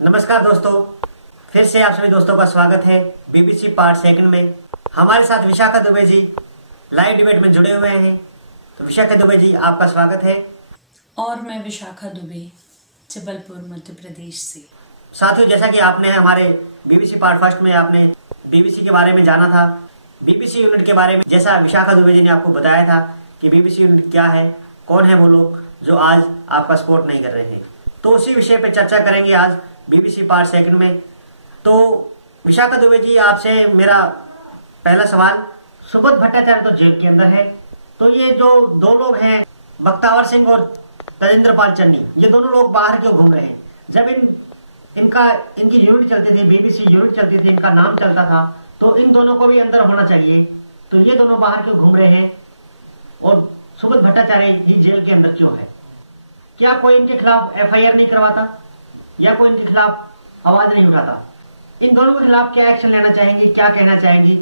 नमस्कार दोस्तों, फिर से आप सभी दोस्तों का स्वागत है बीबीसी पार्ट सेकंड में। हमारे साथ विशाखा दुबे जी लाइव डिबेट में जुड़े हुए हैं। तो विशाखा दुबे जी, आपका स्वागत है। और मैं विशाखा दुबे, जबलपुर, मध्य प्रदेश से। साथियों, जैसा कि आपने हमारे बीबीसी पार्ट फर्स्ट में आपने बीबीसी के बारे में जाना था, बीबीसी यूनिट के बारे में, जैसा विशाखा दुबे जी ने आपको बताया था कि बीबीसी यूनिट क्या है, कौन है वो लोग जो आज आपका सपोर्ट नहीं कर रहे हैं, तो उसी विषय पर चर्चा करेंगे आज बीबीसी पार्ट सेकंड में। तो विशाखा दुबे जी, आपसे मेरा पहला सवाल, सुब्रत भट्टाचार्य तो जेल के अंदर है, तो ये जो दो लोग हैं बख्तावर सिंह और तजेंद्र पाल चन्नी, ये दोनों लोग बाहर क्यों घूम रहे हैं? जब इनकी यूनिट चलती थी, बीबीसी यूनिट चलती थी, इनका नाम चलता था, तो इन दोनों को भी अंदर होना चाहिए। तो ये दोनों बाहर क्यों घूम रहे हैं और सुब्रत भट्टाचार्य ही जेल के अंदर क्यों है? क्या कोई इनके खिलाफ एफआईआर नहीं करवाता या कोई इनके खिलाफ आवाज नहीं उठाता? इन दोनों के खिलाफ क्या एक्शन लेना चाहेंगी, क्या कहना चाहेंगी?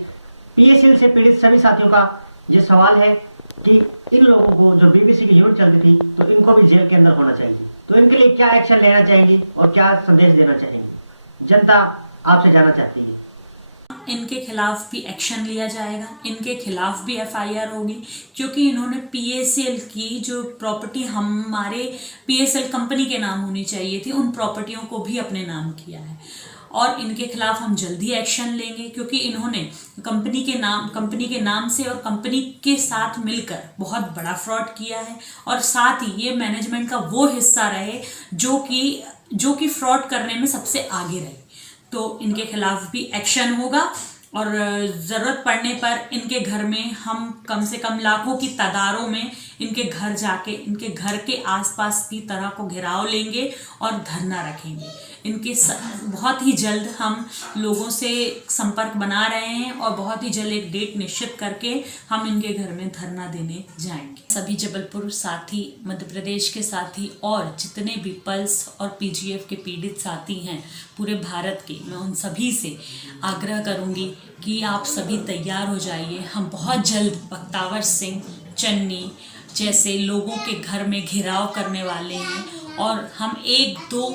पीएसएल से पीड़ित सभी साथियों का ये सवाल है कि इन लोगों को, जो बीबीसी की यूनिट चलती थी, तो इनको भी जेल के अंदर होना चाहिए। तो इनके लिए क्या एक्शन लेना चाहेंगी और क्या संदेश देना चाहेंगी? जनता आपसे जानना चाहती है। इनके खिलाफ भी एक्शन लिया जाएगा, इनके खिलाफ भी एफआईआर होगी, क्योंकि इन्होंने पीएसएल की जो प्रॉपर्टी हमारे पीएसएल कंपनी के नाम होनी चाहिए थी, उन प्रॉपर्टियों को भी अपने नाम किया है। और इनके खिलाफ हम जल्दी एक्शन लेंगे, क्योंकि इन्होंने कंपनी के नाम से और कंपनी के साथ मिलकर बहुत बड़ा फ्रॉड किया है। और साथ ही ये मैनेजमेंट का वो हिस्सा रहे जो कि फ्रॉड करने में सबसे आगे रहे। तो इनके खिलाफ भी एक्शन होगा और ज़रूरत पड़ने पर इनके घर में हम कम से कम लाखों की तादादों में इनके घर जाके इनके घर के आसपास की तरह को घेराव लेंगे और धरना रखेंगे। बहुत ही जल्द हम लोगों से संपर्क बना रहे हैं और बहुत ही जल्द एक डेट निश्चित करके हम इनके घर में धरना देने जाएंगे। सभी जबलपुर साथी, मध्य प्रदेश के साथी और जितने भी पल्स और पीजीएफ के पीड़ित साथी हैं पूरे भारत के, मैं उन सभी से आग्रह करूंगी कि आप सभी तैयार हो जाइए। हम बहुत जल्द बख्तावर सिंह, चन्नी जैसे लोगों के घर में घेराव करने वाले हैं और हम 1-2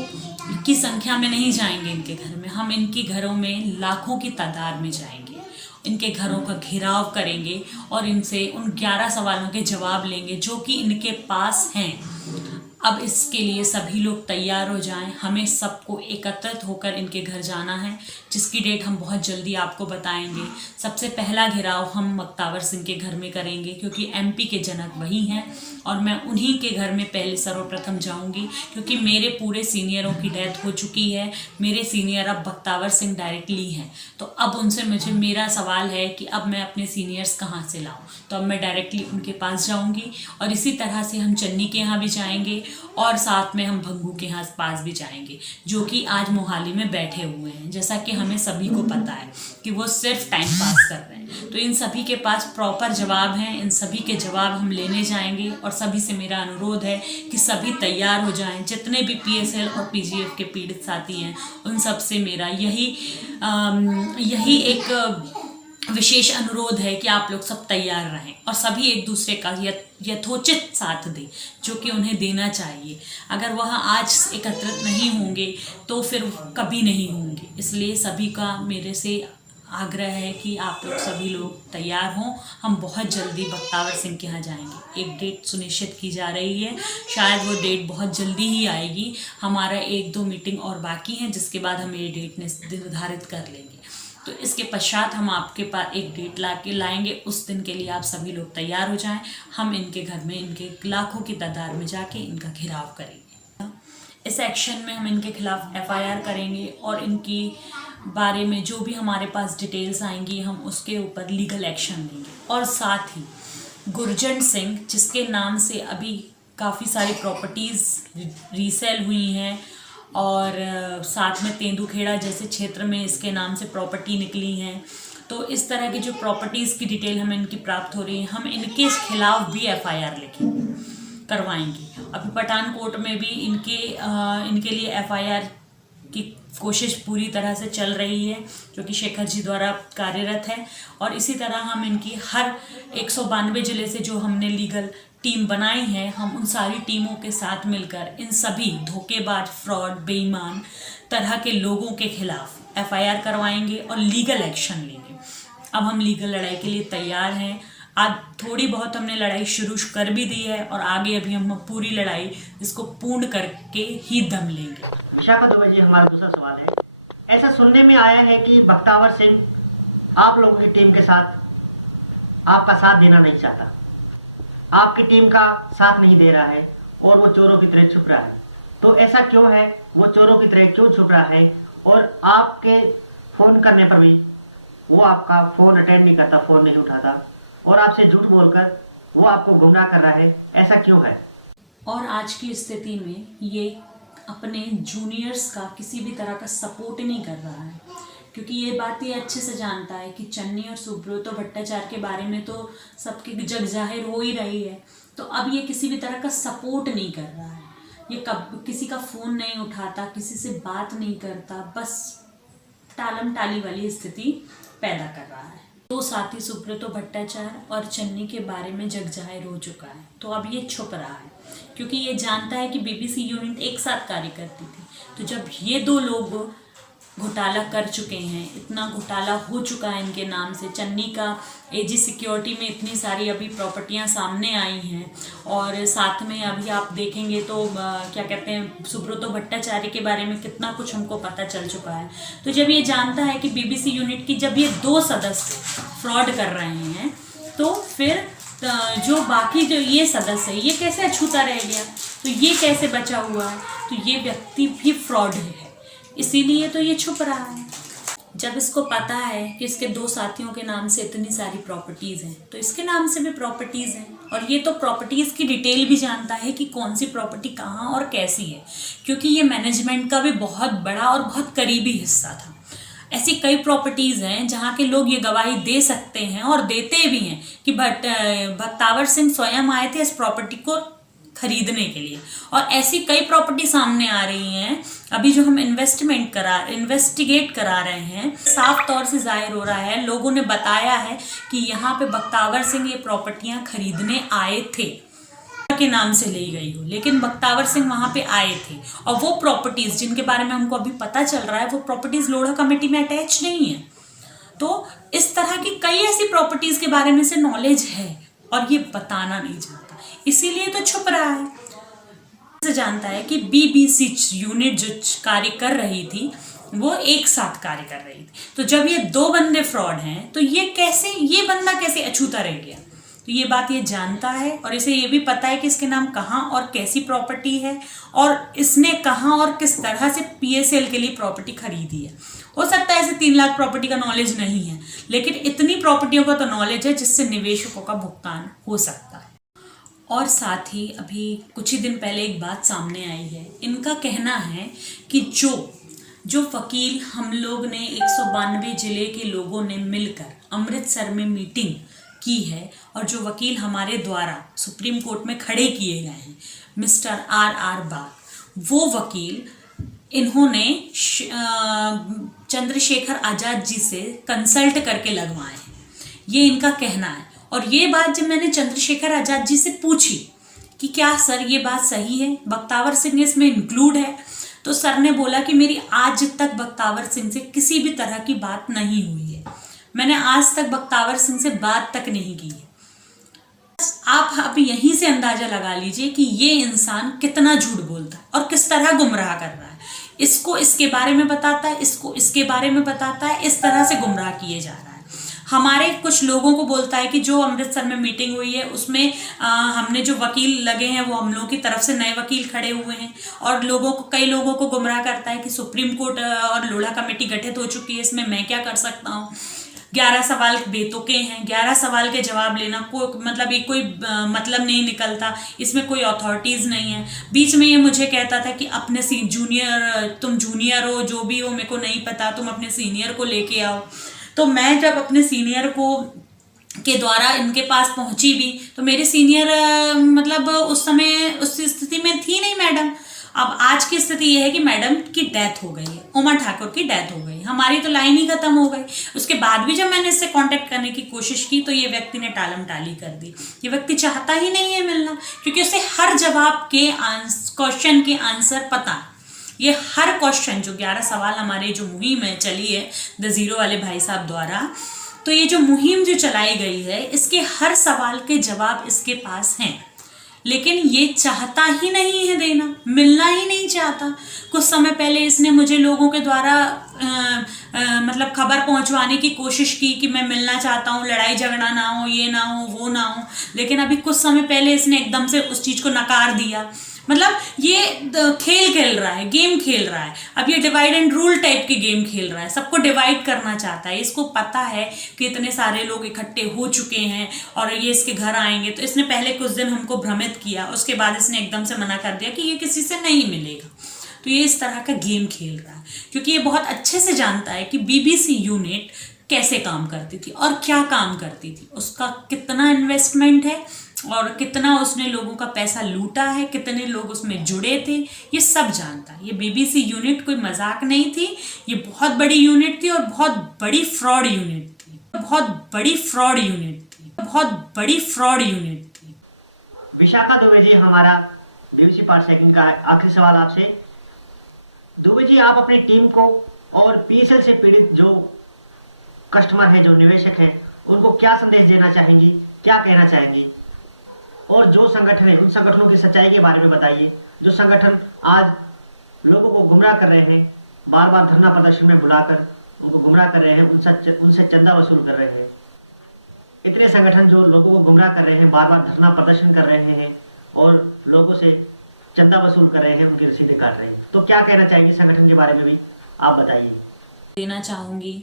की संख्या में नहीं जाएंगे इनके घर में, हम इनके घरों में लाखों की तादाद में जाएंगे, इनके घरों का घेराव करेंगे और इनसे उन 11 सवालों के जवाब लेंगे जो कि इनके पास हैं। अब इसके लिए सभी लोग तैयार हो जाएं। हमें सबको एकत्रित होकर इनके घर जाना है, जिसकी डेट हम बहुत जल्दी आपको बताएंगे। सबसे पहला घेराव हम बख्तावर सिंह के घर में करेंगे, क्योंकि एमपी के जनक वही हैं और मैं उन्हीं के घर में पहले सर्वप्रथम जाऊंगी, क्योंकि मेरे पूरे सीनियरों की डेथ हो चुकी है। मेरे सीनियर अब बख्तावर सिंह डायरेक्टली हैं, तो अब उनसे मेरा सवाल है कि अब मैं अपने सीनियर्स कहाँ से लाऊं? तो अब मैं डायरेक्टली उनके पास जाऊंगी और इसी तरह से हम चन्नी के यहाँ भी जाएंगे और साथ में हम भंगू के यहाँ पास भी जाएंगे, जो कि आज मोहाली में बैठे हुए हैं। जैसा कि हमें सभी को पता है कि वो सिर्फ टाइम पास कर रहे हैं, तो इन सभी के पास प्रॉपर जवाब हैं, इन सभी के जवाब हम लेने जाएंगे। और सभी से मेरा अनुरोध है कि सभी तैयार हो जाएं। जितने भी पीएसएल और पीजीएफ के पीड़ित साथी हैं उन सब से मेरा यही एक विशेष अनुरोध है कि आप लोग सब तैयार रहें और सभी एक दूसरे का यथोचित साथ दें, जो कि उन्हें देना चाहिए। अगर वह आज एकत्रित नहीं होंगे तो फिर कभी नहीं होंगे। इसलिए सभी का मेरे से आग्रह है कि आप लोग सभी लोग तैयार हों। हम बहुत जल्दी बख्तावर सिंह के यहाँ जाएंगे। एक डेट सुनिश्चित की जा रही है, शायद वो डेट बहुत जल्दी ही आएगी। हमारा 1-2 मीटिंग और बाकी हैं, जिसके बाद हम ये डेट निर्धारित कर लेंगे। तो इसके पश्चात हम आपके पास एक डेट लाएंगे। उस दिन के लिए आप सभी लोग तैयार हो जाएं। हम इनके घर में इनके लाखों की तादाद में जाके इनका घेराव करेंगे। इस एक्शन में हम इनके खिलाफ एफआईआर करेंगे और इनकी बारे में जो भी हमारे पास डिटेल्स आएंगी हम उसके ऊपर लीगल एक्शन लेंगे। और साथ ही गुरजंट सिंह, जिसके नाम से अभी काफ़ी सारी प्रॉपर्टीज़ रीसेल हुई हैं और साथ में तेंदुखेड़ा जैसे क्षेत्र में इसके नाम से प्रॉपर्टी निकली हैं, तो इस तरह की जो प्रॉपर्टीज़ की डिटेल हमें इनकी प्राप्त हो रही है, हम इनके खिलाफ भी एफआईआर करवाएंगे। अभी पठानकोट में भी इनके लिए एफआईआर की कोशिश पूरी तरह से चल रही है, जो कि शेखर जी द्वारा कार्यरत है। और इसी तरह हम इनकी हर 192 जिले से जो हमने लीगल टीम बनाई है, हम उन सारी टीमों के साथ मिलकर इन सभी धोखेबाज, फ्रॉड, बेईमान तरह के लोगों के खिलाफ एफआईआर करवाएंगे और लीगल एक्शन लेंगे। अब हम लीगल लड़ाई के लिए तैयार हैं। आज थोड़ी बहुत हमने लड़ाई शुरू कर भी दी है और आगे अभी हम पूरी लड़ाई इसको पूर्ण करके ही दम लेंगे। विशाखा दुबे जी, हमारा दूसरा सवाल है, ऐसा सुनने में आया है कि बख्तावर सिंह आप लोगों की टीम के साथ आपका साथ देना नहीं चाहता, आपकी टीम का साथ नहीं दे रहा है और वो चोरों की तरह छुप रहा है। तो ऐसा क्यों है, वो चोरों की तरह क्यों छुप रहा है? और आपके फोन करने पर भी वो आपका फोन अटेंड नहीं करता, फोन नहीं उठाता और आपसे झूठ बोलकर वो आपको गुमराह कर रहा है, ऐसा क्यों है? और आज की स्थिति में ये अपने जूनियर्स का किसी भी तरह का सपोर्ट नहीं कर रहा है, क्योंकि ये बात ये अच्छे से जानता है कि चन्नी और सुब्रतो भट्टाचार्य के बारे में तो सबकी जग जाहिर हो ही रही है। तो अब ये किसी भी तरह का सपोर्ट नहीं कर रहा है, ये कब किसी का फ़ोन नहीं उठाता, किसी से बात नहीं करता, बस टालम टाली वाली स्थिति पैदा कर रहा है। दो साथी सुब्रतो भट्टाचार्य और चन्नी के बारे में जग जाहिर हो चुका है, तो अब ये छुप रहा है क्योंकि ये जानता है कि बीबीसी यूनिट एक साथ कार्य करती थी। तो जब ये दो लोग घोटाला कर चुके हैं, इतना घोटाला हो चुका है इनके नाम से, चन्नी का एजी सिक्योरिटी में इतनी सारी अभी प्रॉपर्टियां सामने आई हैं और साथ में अभी आप देखेंगे तो क्या कहते हैं, सुब्रतो भट्टाचार्य के बारे में कितना कुछ हमको पता चल चुका है। तो जब ये जानता है कि बीबीसी यूनिट की जब ये दो सदस्य फ्रॉड कर रहे हैं, तो फिर जो बाकी जो ये सदस्य है, ये कैसे अछूता रह गया, तो ये कैसे बचा हुआ है, तो ये व्यक्ति भी फ्रॉड है, इसीलिए तो ये छुप रहा है। जब इसको पता है कि इसके दो साथियों के नाम से इतनी सारी प्रॉपर्टीज़ हैं, तो इसके नाम से भी प्रॉपर्टीज़ हैं और ये तो प्रॉपर्टीज़ की डिटेल भी जानता है कि कौन सी प्रॉपर्टी कहाँ और कैसी है, क्योंकि ये मैनेजमेंट का भी बहुत बड़ा और बहुत करीबी हिस्सा था। ऐसी कई प्रॉपर्टीज़ हैं जहाँ के लोग ये गवाही दे सकते हैं और देते भी हैं कि बख्तावर सिंह स्वयं आए थे इस प्रॉपर्टी को खरीदने के लिए। और ऐसी कई प्रॉपर्टी सामने आ रही हैं अभी जो हम इन्वेस्टिगेट करा रहे हैं, साफ तौर से जाहिर हो रहा है, लोगों ने बताया है कि यहाँ पे बख्तावर सिंह ये प्रॉपर्टियां खरीदने आए थे, के नाम से ली गई हो, लेकिन बख्तावर सिंह वहां पे आए थे और वो प्रॉपर्टीज जिनके बारे में हमको अभी पता चल रहा है, वो प्रॉपर्टीज लोढ़ा कमेटी में अटैच नहीं है। तो इस तरह की कई ऐसी प्रॉपर्टीज के बारे में से नॉलेज है और ये बताना नहीं चाहता, इसीलिए तो छुप रहा है। से जानता है कि बीबीसी यूनिट जो कार्य कर रही थी वो एक साथ कार्य कर रही थी, तो जब ये दो बंदे फ्रॉड हैं तो ये बंदा कैसे अछूता रह गया, तो ये बात ये जानता है और इसे ये भी पता है कि इसके नाम कहाँ और कैसी प्रॉपर्टी है और इसने कहाँ और किस तरह से पीएसएल के लिए प्रॉपर्टी खरीदी है। हो सकता है इसे 3 लाख प्रॉपर्टी का नॉलेज नहीं है, लेकिन इतनी प्रॉपर्टियों का तो नॉलेज है जिससे निवेशकों का भुगतान हो सकता है। और साथ ही अभी कुछ ही दिन पहले एक बात सामने आई है, इनका कहना है कि जो वकील हम लोग ने 192 जिले के लोगों ने मिलकर अमृतसर में मीटिंग की है और जो वकील हमारे द्वारा सुप्रीम कोर्ट में खड़े किए गए हैं, मिस्टर आर बाग, वो वकील इन्होंने चंद्रशेखर आज़ाद जी से कंसल्ट करके लगवाए हैं, ये इनका कहना है। और ये बात जब मैंने चंद्रशेखर आज़ाद जी से पूछी कि क्या सर ये बात सही है, बख्तावर सिंह इसमें इंक्लूड है, तो सर ने बोला कि मेरी आज तक बख्तावर सिंह से किसी भी तरह की बात नहीं हुई है, मैंने आज तक बख्तावर सिंह से बात तक नहीं की है। आप अब यहीं से अंदाजा लगा लीजिए कि ये इंसान कितना झूठ बोलता है और किस तरह गुमराह कर रहा है। इसको इसके बारे में बताता है, इसको इसके बारे में बताता है, इस तरह से गुमराह किए जा रहा है। हमारे कुछ लोगों को बोलता है कि जो अमृतसर में मीटिंग हुई है उसमें हमने जो वकील लगे हैं वो हम लोगों की तरफ से नए वकील खड़े हुए हैं और कई लोगों को गुमराह करता है कि सुप्रीम कोर्ट और लोढ़ा कमेटी गठित हो चुकी है, इसमें मैं क्या कर सकता हूँ। 11 सवाल बेतुके हैं, 11 सवाल के जवाब लेना कोई मतलब नहीं निकलता, इसमें कोई अथॉरिटीज़ नहीं है। बीच में ये मुझे कहता था कि अपने तुम जूनियर हो, जो भी हो मेरे को नहीं पता, तुम अपने सीनियर को लेके आओ। तो मैं जब अपने सीनियर के द्वारा इनके पास पहुंची भी तो मेरे सीनियर उस समय उस स्थिति में थी नहीं मैडम। अब आज की स्थिति ये है कि मैडम की डेथ हो गई है, उमा ठाकुर की डेथ हो गई, हमारी तो लाइन ही खत्म हो गई। उसके बाद भी जब मैंने इससे कांटेक्ट करने की कोशिश की तो ये व्यक्ति ने टालम टाली कर दी। ये व्यक्ति चाहता ही नहीं है मिलना, क्योंकि उसे हर जवाब के क्वेश्चन के आंसर पता है। ये हर क्वेश्चन जो 11 सवाल हमारे जो मुहिम है चली है द जीरो वाले भाई साहब द्वारा, तो ये जो मुहिम जो चलाई गई है इसके हर सवाल के जवाब इसके पास हैं, लेकिन ये चाहता ही नहीं है देना, मिलना ही नहीं चाहता। कुछ समय पहले इसने मुझे लोगों के द्वारा मतलब खबर पहुंचवाने की कोशिश की कि मैं मिलना चाहता हूँ, लड़ाई झगड़ा ना हो, ये ना हो, वो ना हो, लेकिन अभी कुछ समय पहले इसने एकदम से उस चीज़ को नकार दिया। मतलब ये खेल खेल रहा है, गेम खेल रहा है। अब ये डिवाइड एंड रूल टाइप के गेम खेल रहा है, सबको डिवाइड करना चाहता है। इसको पता है कि इतने सारे लोग इकट्ठे हो चुके हैं और ये इसके घर आएंगे, तो इसने पहले कुछ दिन हमको भ्रमित किया, उसके बाद इसने एकदम से मना कर दिया कि ये किसी से नहीं मिलेगा। तो ये इस तरह का गेम खेल रहा है, क्योंकि ये बहुत अच्छे से जानता है कि BBC यूनिट कैसे काम करती थी और क्या काम करती थी, उसका कितना इन्वेस्टमेंट है और कितना उसने लोगों का पैसा लूटा है, कितने लोग उसमें जुड़े थे, ये सब जानता है। ये BBC यूनिट कोई मजाक नहीं थी, ये बहुत बड़ी यूनिट थी और बहुत बड़ी फ्रॉड यूनिट थी, बहुत बड़ी फ्रॉड यूनिट थी, बहुत बड़ी फ्रॉड यूनिट थी। विशाखा दुबे जी, हमारा BBC पार्ट सेकंड का आखिरी सवाल आपसे। दुबे जी, आप अपनी टीम को और PSL से पीड़ित जो कस्टमर हैं, जो निवेशक हैं, उनको क्या संदेश देना चाहेंगी, क्या कहना चाहेंगी? और जो संगठन है उन संगठनों की सच्चाई के बारे में बताइए, जो संगठन आज लोगों को गुमराह कर रहे हैं, बार बार धरना प्रदर्शन में बुलाकर उनको गुमराह कर रहे हैं, उनसे चंदा वसूल कर रहे हैं। इतने संगठन जो लोगों को गुमराह कर रहे हैं, बार बार धरना प्रदर्शन कर रहे हैं और लोगों से चंदा वसूल कर रहे हैं, उनकी रसीदें काट रहे हैं, तो क्या कहना चाहेंगे संगठन के बारे में भी आप बताइए। देना चाहूँगी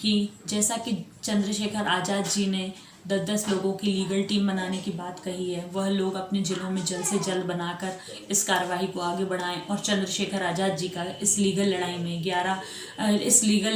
कि जैसा कि चंद्रशेखर आज़ाद जी ने 10-10 लोगों की लीगल टीम बनाने की बात कही है, वह लोग अपने ज़िलों में जल्द से जल्द बनाकर इस कार्रवाई को आगे बढ़ाएं और चंद्रशेखर आज़ाद जी का इस लीगल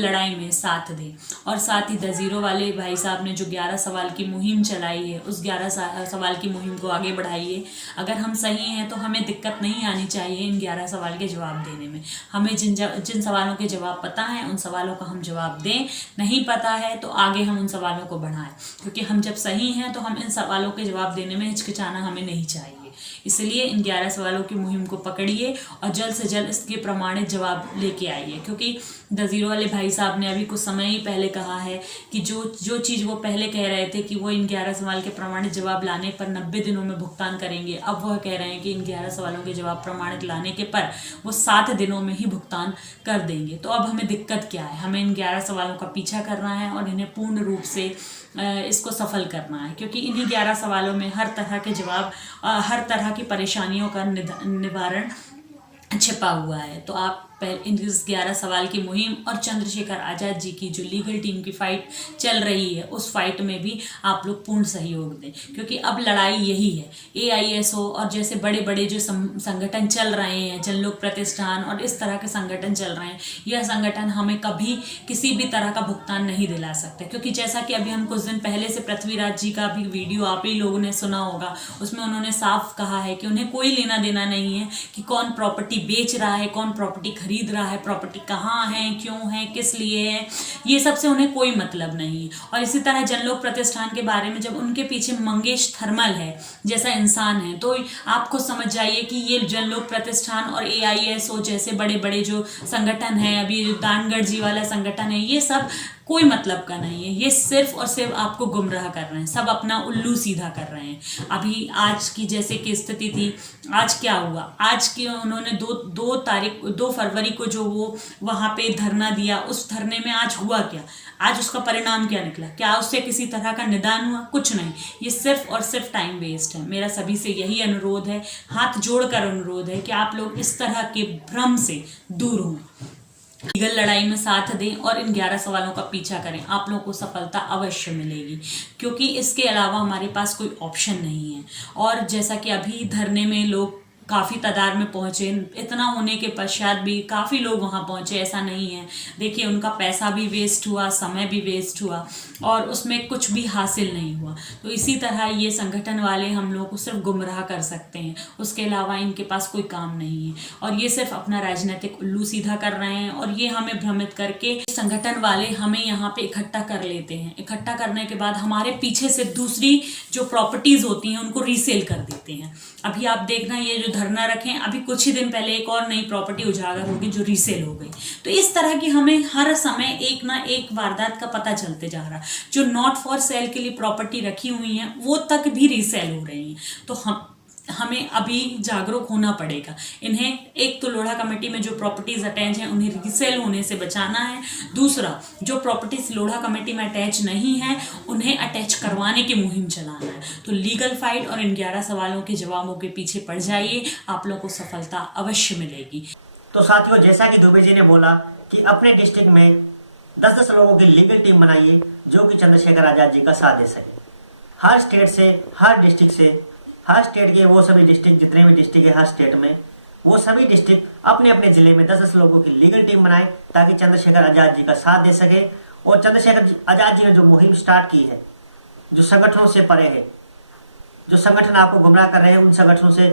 लड़ाई में साथ दें। और साथ ही द ज़ीरो वाले भाई साहब ने जो 11 सवाल की मुहिम चलाई है, उस 11 सवाल की मुहिम को आगे बढ़ाइए। अगर हम सही हैं तो हमें दिक्कत नहीं आनी चाहिए इन 11 सवाल के जवाब देने में। हमें जिन सवालों के जवाब पता हैं उन सवालों का हम जवाब दें, नहीं पता है तो आगे हम उन सवालों को बढ़ाएं, क्योंकि हम जब सही हैं तो हम इन सवालों के जवाब देने में हिचकिचाना हमें नहीं चाहिए। इसलिए इन 11 सवालों की मुहिम को पकड़िए और जल्द से जल्द इसके प्रमाणित जवाब लेके आइए, क्योंकि द ज़ीरो वाले भाई साहब ने अभी कुछ समय ही पहले कहा है कि जो चीज़ वो पहले कह रहे थे कि वो इन 11 सवाल के प्रमाणित जवाब लाने पर 90 दिनों में भुगतान करेंगे, अब वह कह रहे हैं कि इन 11 सवालों के जवाब प्रमाणित लाने के पर वो 7 दिनों में ही भुगतान कर देंगे। तो अब हमें दिक्कत क्या है? हमें इन 11 सवालों का पीछा करना है और इन्हें पूर्ण रूप से इसको सफल करना है, क्योंकि इन्हीं 11 सवालों में हर तरह के जवाब, हर तरह की परेशानियों का निवारण छिपा हुआ है। तो आप इस 11 सवाल की मुहिम और चंद्रशेखर आज़ाद जी की जो लीगल टीम की फाइट चल रही है उस फाइट में भी आप लोग पूर्ण सहयोग दें, क्योंकि अब लड़ाई यही है। AISO और जैसे बड़े बड़े जो संगठन चल रहे हैं, जन लोक प्रतिष्ठान और इस तरह के संगठन चल रहे हैं, यह संगठन हमें कभी किसी भी तरह का भुगतान नहीं दिला सकते, क्योंकि जैसा कि अभी हम कुछ दिन पहले से पृथ्वीराज जी का भी वीडियो आप ही लोगों ने सुना होगा, उसमें उन्होंने साफ कहा है कि उन्हें कोई लेना देना नहीं है कि कौन प्रॉपर्टी बेच रहा है, कौन प्रॉपर्टी खरीद रहा है, प्रॉपर्टी कहाँ है, क्यों है, किस लिए है, ये सब से उन्हें कोई मतलब नहीं है। और इसी तरह जनलोक प्रतिष्ठान के बारे में जब उनके पीछे मंगेश थर्मल है जैसा इंसान है, तो आप खुद समझ जाइए कि ये जनलोक प्रतिष्ठान और AISO जैसे बड़े बड़े जो संगठन हैं, अभी दानगढ़ जी वाला संगठन है, ये सब कोई मतलब का नहीं है। ये सिर्फ और सिर्फ आपको गुमराह कर रहे हैं, सब अपना उल्लू सीधा कर रहे हैं। अभी आज की जैसे की स्थिति थी, आज क्या हुआ, आज की उन्होंने 2 फरवरी को जो वो वहाँ पे धरना दिया, उस धरने में आज हुआ क्या, आज उसका परिणाम क्या निकला, क्या उससे किसी तरह का निदान हुआ? कुछ नहीं। ये सिर्फ और सिर्फ टाइम वेस्ट है। मेरा सभी से यही अनुरोध है, हाथ जोड़कर अनुरोध है कि आप लोग इस तरह के भ्रम से दूर हों, लीगल लड़ाई में साथ दें और इन 11 सवालों का पीछा करें। आप लोगों को सफलता अवश्य मिलेगी, क्योंकि इसके अलावा हमारे पास कोई ऑप्शन नहीं है। और जैसा कि अभी धरने में लोग काफ़ी तादाद में पहुँचे, इतना होने के पश्चात भी काफ़ी लोग वहाँ पहुँचे, ऐसा नहीं है। देखिए, उनका पैसा भी वेस्ट हुआ, समय भी वेस्ट हुआ और उसमें कुछ भी हासिल नहीं हुआ। तो इसी तरह ये संगठन वाले हम लोग को सिर्फ गुमराह कर सकते हैं, उसके अलावा इनके पास कोई काम नहीं है। और ये सिर्फ अपना राजनीतिक उल्लू सीधा कर रहे हैं और ये हमें भ्रमित करके संगठन वाले हमें यहाँ पे इकट्ठा कर लेते हैं। इकट्ठा करने के बाद हमारे पीछे से दूसरी जो प्रॉपर्टीज़ होती हैं उनको रीसेल कर देते हैं। अभी आप देखना, ये जो धरना रखें। अभी कुछ ही दिन पहले एक और नई प्रॉपर्टी उजागर होगी जो रीसेल हो गई। तो इस तरह की हमें हर समय एक ना एक वारदात का पता चलते जा रहा। जो नॉट फॉर सेल के लिए प्रॉपर्टी रखी हुई हैं वो तक भी रीसेल हो रही हैं। तो हमें अभी जागरूक होना पड़ेगा। इन्हें एक तो लोढ़ा कमेटी में जो प्रॉपर्टीज अटैच हैं उन्हें रीसेल होने से बचाना है। दूसरा, जो प्रॉपर्टीज लोढ़ा कमेटी में अटैच नहीं है उन्हें अटैच करवाने की मुहिम चलाना है। तो लीगल फाइट और इन 11 सवालों के जवाबों के पीछे पड़ जाइए, आप लोगों को सफलता अवश्य मिलेगी। तो साथियों, जैसा कि दुबे जी ने बोला कि अपने डिस्ट्रिक्ट में 10-10 लोगों की लीगल टीम बनाइए जो कि चंद्रशेखर आजाद जी का साथ दे सके। हर स्टेट से, हर डिस्ट्रिक्ट से, हर स्टेट के वो सभी डिस्ट्रिक्ट, जितने भी डिस्ट्रिक्ट है हर स्टेट में, वो सभी डिस्ट्रिक्ट अपने अपने जिले में 10-10 लोगों की लीगल टीम बनाए ताकि चंद्रशेखर आजाद जी का साथ दे सके। और चंद्रशेखर आजाद जी ने जो मुहिम स्टार्ट की है, जो संगठनों से परे है, जो संगठन आपको गुमराह कर रहे हैं, उन संगठनों से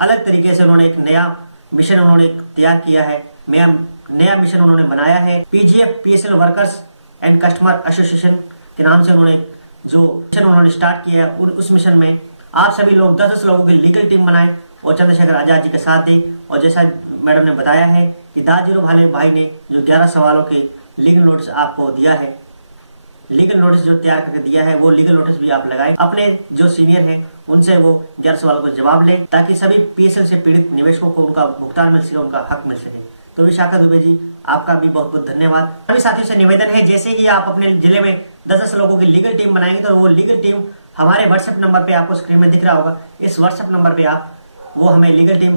अलग तरीके से उन्होंने एक नया मिशन उन्होंने तैयार किया है, नया मिशन उन्होंने बनाया है। PGF PSL workers and customer association के नाम से उन्होंने जो मिशन उन्होंने स्टार्ट किया है, उस मिशन में आप सभी लोग 10-10 लोगों की लीगल टीम बनाएं और चंद्रशेखर आजाद जी के साथ दें। और जैसा मैडम ने बताया है कि दाजीरो भाले भाई ने जो 11 सवालों के लीगल नोटिस आपको दिया है, लीगल नोटिस जो तैयार करके दिया है, वो लीगल नोटिस भी आप लगाएं। अपने जो सीनियर हैं उनसे वो 11 सवालों को जवाब लें ताकि सभी पीएसएल से पीड़ित निवेशकों को उनका भुगतान मिल सके, उनका हक मिल सके। तो विशाखा दुबे जी, आपका भी बहुत बहुत धन्यवाद। सभी साथियों से निवेदन है, जैसे ही आप अपने जिले में 10-10 लोगों की लीगल टीम बनाएंगे तो वो लीगल टीम हमारे व्हाट्सएप नंबर पे आपको स्क्रीन में दिख रहा होगा, इस व्हाट्सएप नंबर पे आप वो हमें लीगल टीम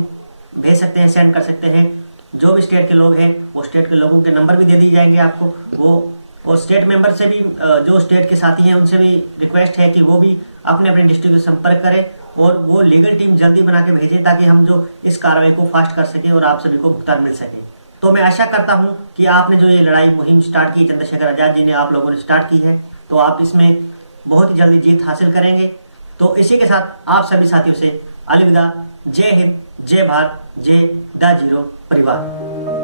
भेज सकते हैं, सेंड कर सकते हैं। जो भी स्टेट के लोग हैं वो स्टेट के लोगों के नंबर भी दे दिए जाएंगे आपको। वो और स्टेट मेंबर से भी, जो स्टेट के साथी हैं उनसे भी रिक्वेस्ट है कि वो भी अपने अपने डिस्ट्रिक्ट से संपर्क करें और वो लीगल टीम जल्दी बना के भेजें ताकि हम जो इस कार्रवाई को फास्ट कर सकें और आप सभी को भुगतान मिल सके। तो मैं आशा करता हूं कि आपने जो ये लड़ाई मुहिम स्टार्ट की, चंद्रशेखर आजाद जी ने आप लोगों ने स्टार्ट की है, तो आप इसमें बहुत ही जल्दी जीत हासिल करेंगे। तो इसी के साथ आप सभी साथियों से अलविदा। जय हिंद, जय भारत, जय दा जीरो परिवार।